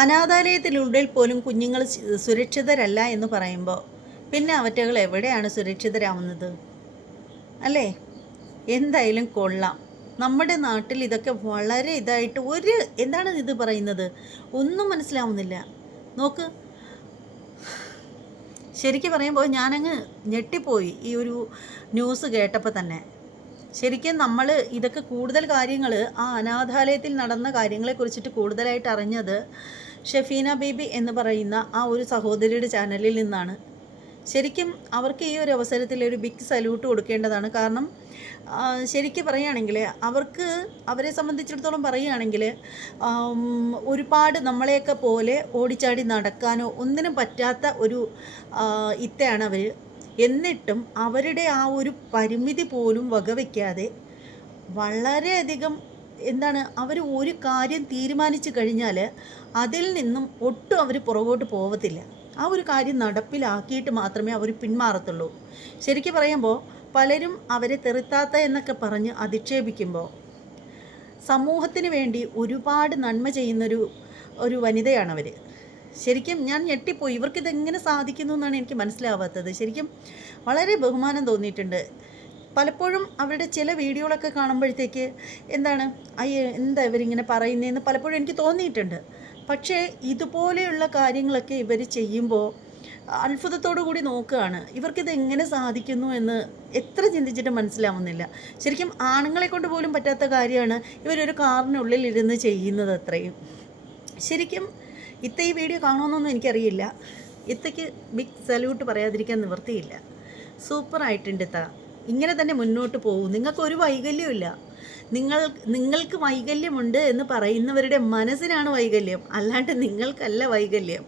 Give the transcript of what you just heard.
അനാഥാലയത്തിനുള്ളിൽ പോലും കുഞ്ഞുങ്ങൾ സുരക്ഷിതരല്ല എന്ന് പറയുമ്പോൾ പിന്നെ അവറ്റകൾ എവിടെയാണ് സുരക്ഷിതരാവുന്നത്? അല്ലേ? എന്തായാലും കൊള്ളാം. നമ്മുടെ നാട്ടിൽ ഇതൊക്കെ വളരെ ഇതായിട്ട് എന്താണ് ഇത് പറയുന്നത്, ഒന്നും മനസ്സിലാവുന്നില്ല. നോക്ക്, ശരിക്കും പറയുമ്പോൾ ഞാനങ്ങ് ഞെട്ടിപ്പോയി ഈ ഒരു ന്യൂസ് കേട്ടപ്പോൾ തന്നെ. ശരിക്കും നമ്മൾ ഇതൊക്കെ കൂടുതൽ കാര്യങ്ങൾ ആ അനാഥാലയത്തിൽ നടന്ന കാര്യങ്ങളെക്കുറിച്ചിട്ട് കൂടുതലായിട്ട് അറിഞ്ഞത് ഷെഫീന ബേബി എന്ന് പറയുന്ന ആ ഒരു സഹോദരിയുടെ ചാനലിൽ നിന്നാണ്. ശരിക്കും അവർക്ക് ഈ ഒരു അവസരത്തിൽ ഒരു ബിഗ് സല്യൂട്ട് കൊടുക്കേണ്ടതാണ്. കാരണം ശരിക്കും പറയുകയാണെങ്കിൽ അവരെ സംബന്ധിച്ചിടത്തോളം പറയുകയാണെങ്കിൽ ഒരുപാട് നമ്മളെയൊക്കെ പോലെ ഓടിച്ചാടി നടക്കാനോ ഒന്നിനും പറ്റാത്ത ഒരു ഇത്തയാണ് അവർ. എന്നിട്ടും അവരുടെ ആ ഒരു പരിമിതി പോലും വകവയ്ക്കാതെ വളരെയധികം അവർ ഒരു കാര്യം തീരുമാനിച്ചു കഴിഞ്ഞാൽ അതിൽ നിന്നും ഒട്ടും അവർ പുറകോട്ട് പോവത്തില്ല. ആ ഒരു കാര്യം നടപ്പിലാക്കിയിട്ട് മാത്രമേ അവർ പിന്മാറത്തുള്ളൂ. ശരിക്കും പറയുമ്പോൾ പലരും അവരെ തെറിത്താത്ത എന്നൊക്കെ പറഞ്ഞ് അധിക്ഷേപിക്കുമ്പോൾ സമൂഹത്തിന് വേണ്ടി ഒരുപാട് നന്മ ചെയ്യുന്നൊരു വനിതയാണവർ. ശരിക്കും ഞാൻ ഞെട്ടിപ്പോയി. ഇവർക്കിതെങ്ങനെ സാധിക്കുന്നു എന്നാണ് എനിക്ക് മനസ്സിലാവാത്തത്. ശരിക്കും വളരെ ബഹുമാനം തോന്നിയിട്ടുണ്ട്. പലപ്പോഴും അവരുടെ ചില വീഡിയോകളൊക്കെ കാണുമ്പോഴത്തേക്ക് എന്താ ഇവരിങ്ങനെ പറയുന്നതെന്ന് പലപ്പോഴും എനിക്ക് തോന്നിയിട്ടുണ്ട്. പക്ഷേ ഇതുപോലെയുള്ള കാര്യങ്ങളൊക്കെ ഇവർ ചെയ്യുമ്പോൾ അത്ഭുതത്തോടു കൂടി നോക്കുകയാണ്. ഇവർക്കിത് എങ്ങനെ സാധിക്കുന്നു എന്ന് എത്ര ചിന്തിച്ചിട്ട് മനസ്സിലാവുന്നില്ല. ശരിക്കും ആണുങ്ങളെ കൊണ്ട് പോലും പറ്റാത്ത കാര്യമാണ് ഇവരൊരു കാറിനുള്ളിൽ ഇരുന്ന് ചെയ്യുന്നത് അത്രയും. ശരിക്കും ഈ വീഡിയോ കാണുമെന്നൊന്നും എനിക്കറിയില്ല. ഇത്തയ്ക്ക് ബിഗ് സല്യൂട്ട് പറയാതിരിക്കാൻ നിവൃത്തിയില്ല. സൂപ്പറായിട്ടുണ്ട് ഇങ്ങനെ തന്നെ മുന്നോട്ട് പോകും. നിങ്ങൾക്കൊരു വൈകല്യമില്ല. നിങ്ങൾക്ക് വൈകല്യമുണ്ട് എന്ന് പറയുന്നവരുടെ മനസ്സിനാണ് വൈകല്യം, അല്ലാണ്ട് നിങ്ങൾക്കല്ല വൈകല്യം.